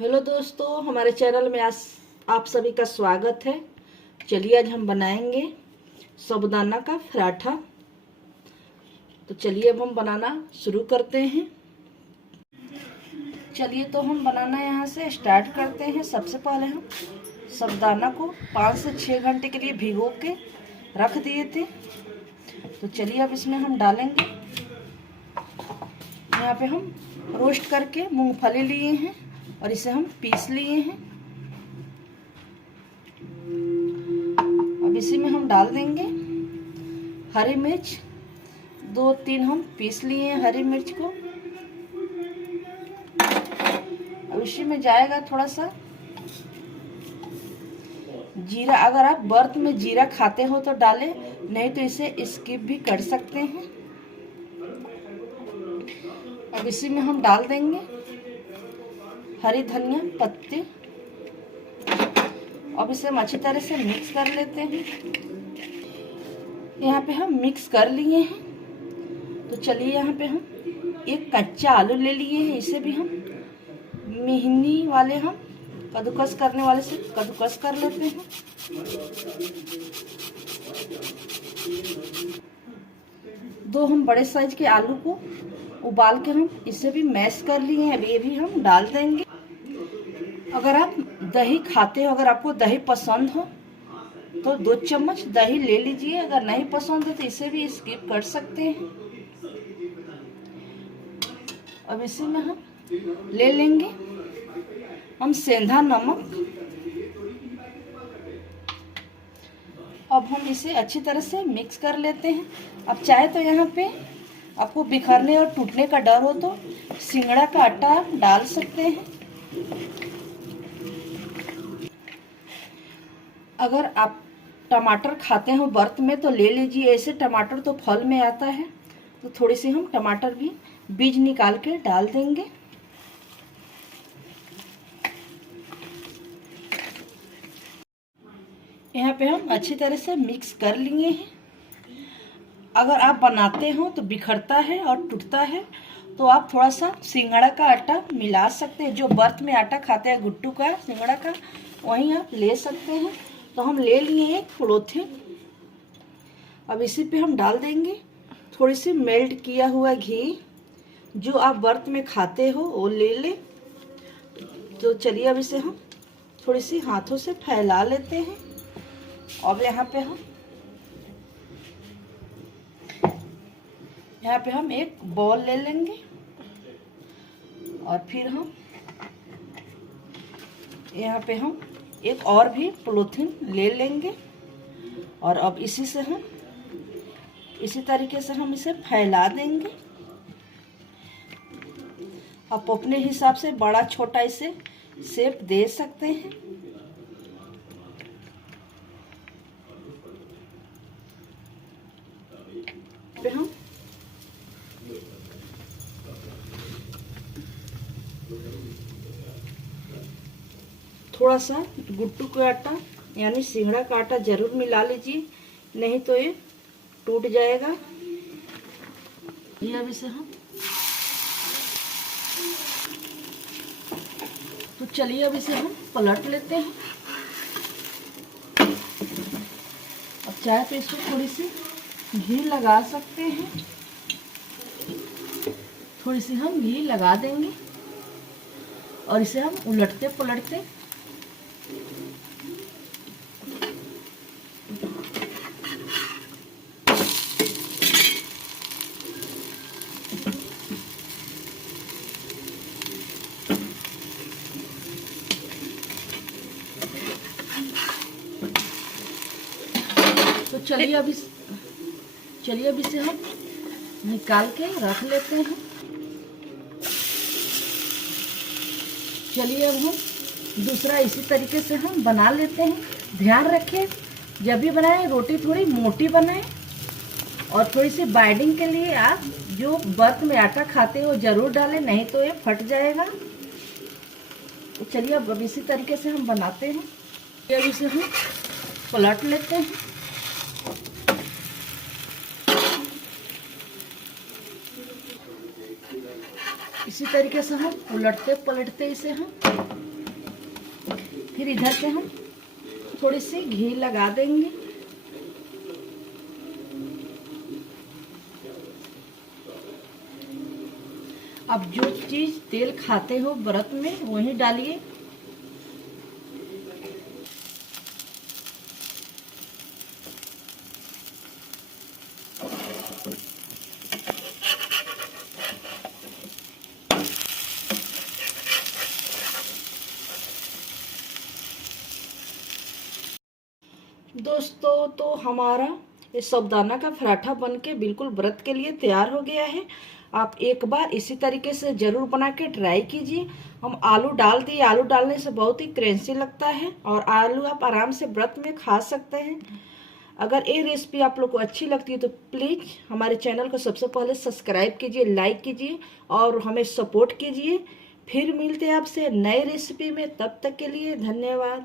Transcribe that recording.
Hello दोस्तों, हमारे channel में आज आप सभी का स्वागत है। चलिए आज हम बनाएंगे साबूदाना का पराठा। तो चलिए अब हम बनाना शुरू करते हैं। चलिए तो हम बनाना यहाँ से स्टार्ट करते हैं। सबसे पहले हम साबूदाना को 5 से 6 घंटे के लिए भिगो के रख दिए थे। तो चलिए अब इसमें हम डालेंगे। यहाँ पे हम रोस्ट करके मूंगफली लिए हैं और इसे हम पीस लिए हैं। अब इसी में हम डाल देंगे हरी मिर्च, 2-3 हम पीस लिए हैं हरी मिर्च को। अब इसी में जाएगा थोड़ा सा जीरा। अगर आप व्रत में जीरा खाते हो तो डालें, नहीं तो इसे स्किप भी कर सकते हैं। अब इसी में हम डाल देंगे हरी धनिया पत्ते। अब इसे हम अच्छी तरह से मिक्स कर लेते हैं। यहाँ पे हम मिक्स कर लिए हैं। तो चलिए यहाँ पे हम एक कच्चा आलू ले लिए हैं। इसे भी हम महीनी वाले हम कद्दूकस करने वाले से कद्दूकस कर लेते हैं। दो हम बड़े साइज के आलू को उबाल के हम इसे भी मैश कर लिए हैं। अब ये भी हम डाल देंगे। अगर आप दही खाते हो, अगर आपको दही पसंद हो तो 2 चम्मच दही ले लीजिए। अगर नहीं पसंद हो तो इसे भी स्किप कर सकते हैं। अब इसी में हम ले लेंगे हम सेंधा नमक। अब हम इसे अच्छी तरह से मिक्स कर लेते हैं। अब चाहे तो यहाँ पे आपको बिखरने और टूटने का डर हो तो सिंगड़ा का आटा डाल सकते हैं। अगर आप टमाटर खाते हो व्रत में तो ले लीजिए। ऐसे टमाटर तो फल में आता है, तो थोड़ी सी हम टमाटर भी बीज निकाल के डाल देंगे। यहाँ पे हम अच्छी तरह से मिक्स कर लिए हैं। अगर आप बनाते हो तो बिखरता है और टूटता है तो आप थोड़ा सा सिंगड़ा का आटा मिला सकते हैं। जो व्रत में आटा खाते हैं गुट्टू का, सिंगड़ा का, वहीं आप ले सकते हैं। तो हम ले लिए एक पॉलीथिन। अब इसी पे हम डाल देंगे थोड़ी सी मेल्ट किया हुआ घी। जो आप व्रत में खाते हो वो ले ले। तो चलिए अब इसे हम थोड़ी सी हाथों से फैला लेते हैं। अब यहाँ पे हम एक बॉल ले लेंगे और फिर हम यहाँ पे हम एक और भी पॉलीथिन ले लेंगे। और अब इसी से हम इसी तरीके से हम इसे फैला देंगे। आप अपने हिसाब से बड़ा छोटा इसे शेप दे सकते हैं। पे हम थोड़ा सा गुट्टू का आटा यानी सिंगड़ा का आटा जरूर मिला लीजिए, नहीं तो ये टूट जाएगा। ये अब इसे हम तो चलिए अब इसे हम पलट लेते हैं। अब चाहे तो इसमें थोड़ी सी घी लगा सकते हैं। थोड़ी सी हम घी लगा देंगे और इसे हम उलटते पलटते तो चलिए अब इसे हम निकाल के रख लेते हैं। चलिए अब हम दूसरा इसी तरीके से हम बना लेते हैं। ध्यान रखें जब भी बनाएं रोटी थोड़ी मोटी बनाएं और थोड़ी सी बाइंडिंग के लिए आप जो व्रत में आटा खाते हो जरूर डालें, नहीं तो ये फट जाएगा। तो चलिए अब इसी तरीके से हम बनाते हैं। अब इसे हम पलट लेते हैं। इसी तरीके से हम उलटते पलटते इसे हम फिर इधर से हम थोड़ी सी घी लगा देंगे। अब जो चीज तेल खाते हो व्रत में वही डालिए। दोस्तों तो हमारा ये साबूदाना का पराठा बनके बिल्कुल व्रत के लिए तैयार हो गया है। आप एक बार इसी तरीके से ज़रूर बना के ट्राई कीजिए। हम आलू डाल दिए, आलू डालने से बहुत ही क्रंची लगता है और आलू आप आराम से व्रत में खा सकते हैं। अगर ये रेसिपी आप लोग को अच्छी लगती है तो प्लीज़ हमारे चैनल को सबसे पहले सब्सक्राइब कीजिए, लाइक कीजिए और हमें सपोर्ट कीजिए। फिर मिलते हैं आपसे नए रेसिपी में, तब तक के लिए धन्यवाद।